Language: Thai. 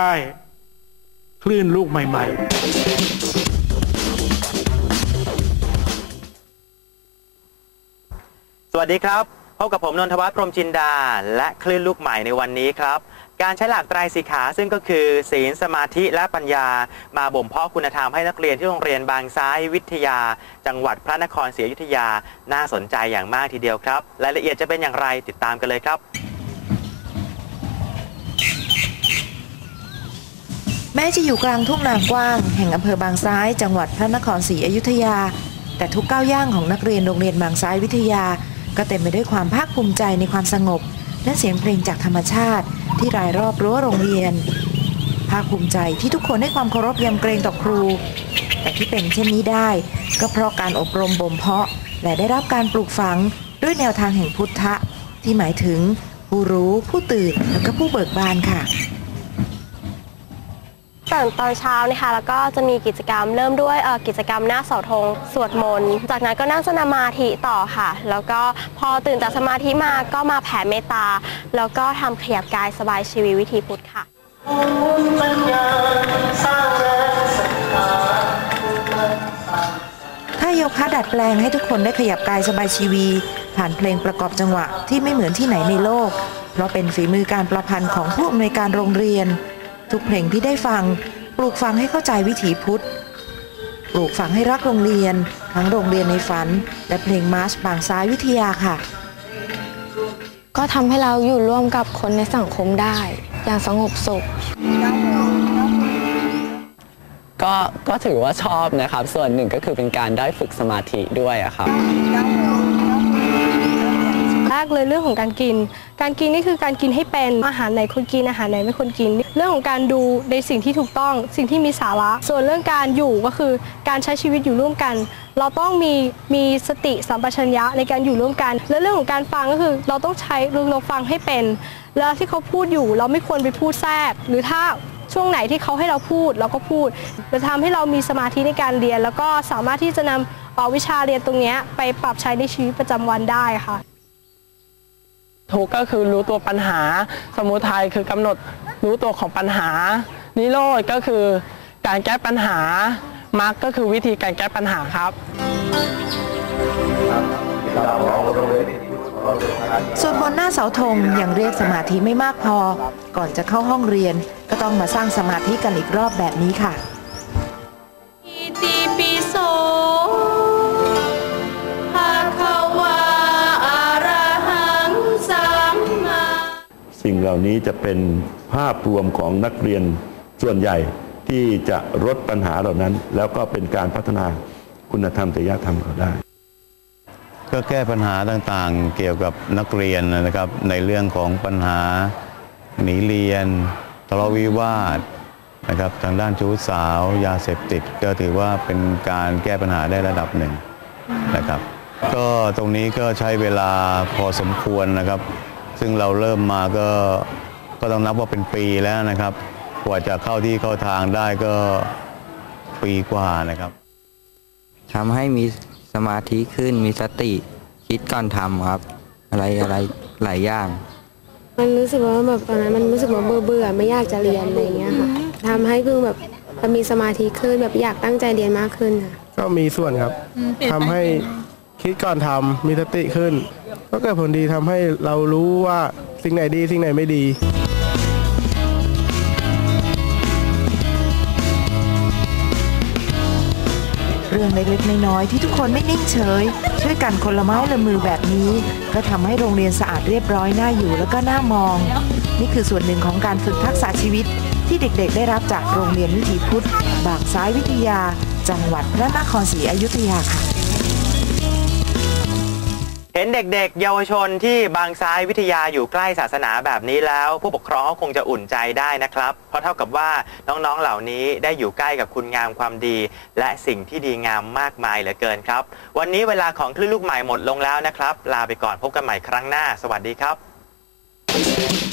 ได้คลื่นลูกใหม่ ๆ สวัสดีครับ พบกับผมนนทวัฒน์พรหมจินดา และคลื่นลูกใหม่ในวันนี้ครับ การใช้หลักไตรสีขาซึ่งก็คือ ศีลสมาธิและปัญญา มาบ่มเพาะคุณธรรมให้นักเรียนที่โรงเรียนบางซ้ายวิทยา จังหวัดพระนครศรีอยุธยา น่าสนใจอย่างมากทีเดียวครับ รายละเอียดจะเป็นอย่างไรติดตามกันเลยครับ แม้จะอยู่กลางทุ่งนากว้าง แห่งอำเภอบางซ้าย จังหวัดพระนครศรีอยุธยา แต่ทุกก้าวย่างของนักเรียนโรงเรียนบางซ้ายวิทยา ก็เต็มไปด้วยความภาคภูมิใจในความสงบ และเสียงเพลงจากธรรมชาติ ที่รายรอบรั้วโรงเรียน ภาคภูมิใจที่ทุกคนให้ความเคารพยำเกรงต่อครู แต่ที่เป็นเช่นนี้ได้ ก็เพราะการอบรมบ่มเพาะ และได้รับการปลูกฝังด้วยแนวทางแห่งพุทธะที่หมายถึงผู้รู้ผู้ตื่นและก็ผู้เบิกบานค่ะ ตื่นตอนเช้านะคะ แล้วก็จะมีกิจกรรมเริ่มด้วยกิจกรรมหน้าเสาธงสวดมนต์ จากนั้นก็นั่งสมาธิต่อค่ะ แล้วก็พอตื่นจากสมาธิมาก็มาแผ่เมตตา แล้วก็ทำขยับกายสบายชีวิตวิธีพุทธค่ะถ้าโยคะดัดแปลงให้ทุกคนได้ขยับกายสบายชีวี ผ่านเพลงประกอบจังหวะที่ไม่เหมือนที่ไหนในโลก เพราะเป็นฝีมือการประพันธ์ของผู้อำนวยการโรงเรียน ทุกเพลงที่ได้ฟัง ปลูกฝังให้เข้าใจวิถีพุทธ ปลูกฝังให้รักโรงเรียน ทั้งโรงเรียนในฝัน และเพลงมาร์ชบางซ้ายวิทยาค่ะ ก็ทำให้เราอยู่ร่วมกับคนในสังคมได้ อย่างสงบสุขก็ก็ถือว่าชอบนะครับ ส่วนหนึ่งก็คือเป็นการได้ฝึกสมาธิด้วยอะครับ แรกเลยเรื่องของการกิน การกินนี่คือการกินให้เป็นอาหารไหนควรกินอาหารไหนไม่ควรกิน เรื่องของการดูในสิ่งที่ถูกต้อง สิ่งที่มีสาระ ส่วนเรื่องการอยู่ก็คือการใช้ชีวิตอยู่ร่วมกัน เราต้องมีมีสติสัมปชัญญะในการอยู่ร่วมกัน และเรื่องของการฟังก็คือ เราต้องใช้เราฟังให้เป็น แล้วที่เขาพูดอยู่เราไม่ควรไปพูดแทรก หรือถ้าช่วงไหนที่เขาให้เราพูดเราก็พูดจะทำให้เรามีสมาธิในการเรียน แล้วก็สามารถที่จะนำเอ่อวิชาเรียนตรงนี้ไปปรับใช้ในชีวิตประจำวันได้ค่ะ ทุกข์ก็คือรู้ตัวปัญหา สมุทัยคือกำหนดรู้ตัวของปัญหา นิโรธก็คือการแก้ปัญหามรรคก็คือวิธีการแก้ปัญหาครับส่วนบนหน้าเสาธงยังเรียกสมาธิไม่มากพอ ก่อนจะเข้าห้องเรียนก็ต้องมาสร้างสมาธิกันอีกรอบแบบนี้ค่ะ ล่านี้จะเป็นภาพรวมของนักเรียนส่วนใหญ่ที่จะลดปัญหาเหล่านั้น แล้วก็เป็นการพัฒนาคุณธรรมจริยธรรมเขาได้ ก็แก้ปัญหาต่างๆ เกี่ยวกับนักเรียนนะครับ ในเรื่องของปัญหาหนีเรียนทะเลาะวิวาทนะครับทางด้านชู้สาว ยาเสพติด ก็ถือว่าเป็นการแก้ปัญหาได้ระดับหนึ่งนะครับ ก็ตรงนี้ก็ใช้เวลาพอสมควรนะครับ ซึ่งเราเริ่มมาก็ก็ต้องนับว่าเป็นปีแล้วนะครับ กว่าจะเข้าที่เข้าทางได้ก็ปีกว่านะครับทำให้มีสมาธิขึ้นมีสติคิดก่อนทำครับ อะไรอะไรหลายอย่าง มันรู้สึกว่าแบบตอนนั้นมันรู้สึกว่าเบื่อเบื่อไม่อยากจะเรียนอะไรอย่างเงี้ยค่ะทำให้เพิ่งแบบมีสมาธิขึ้นแบบอยากตั้งใจเรียนมากขึ้นค่ะก็มีส่วนครับทำให้คิดก่อนทำมีสติขึ้น ก็เกิดผลดีทำให้เรารู้ว่าสิ่งไหนดีสิ่งไหนไม่ดี เรื่องเล็กๆน้อยๆที่ทุกคนไม่นิ่งเฉย ช่วยกันคนละไม้ละมือแบบนี้ ก็ทำให้โรงเรียนสะอาดเรียบร้อยน่าอยู่แล้วก็น่ามอง นี่คือส่วนหนึ่งของการฝึกทักษะชีวิต ที่เด็กๆ ได้รับจากโรงเรียนวิถีพุทธ บางซ้ายวิทยา จังหวัดพระนครศรีอยุธยาค่ะ เห็นเด็กๆ เยาวชนที่บางซ้ายวิทยาอยู่ใกล้ศาสนาแบบนี้แล้ว ผู้ปกครองก็คงจะอุ่นใจได้นะครับ เพราะเท่ากับว่าน้องๆเหล่านี้ได้อยู่ใกล้กับคุณงามความดี และสิ่งที่ดีงามมากมายเหลือเกินครับ วันนี้เวลาของคลื่นลูกใหม่หมดลงแล้วนะครับ ลาไปก่อนพบกันใหม่ครั้งหน้า สวัสดีครับ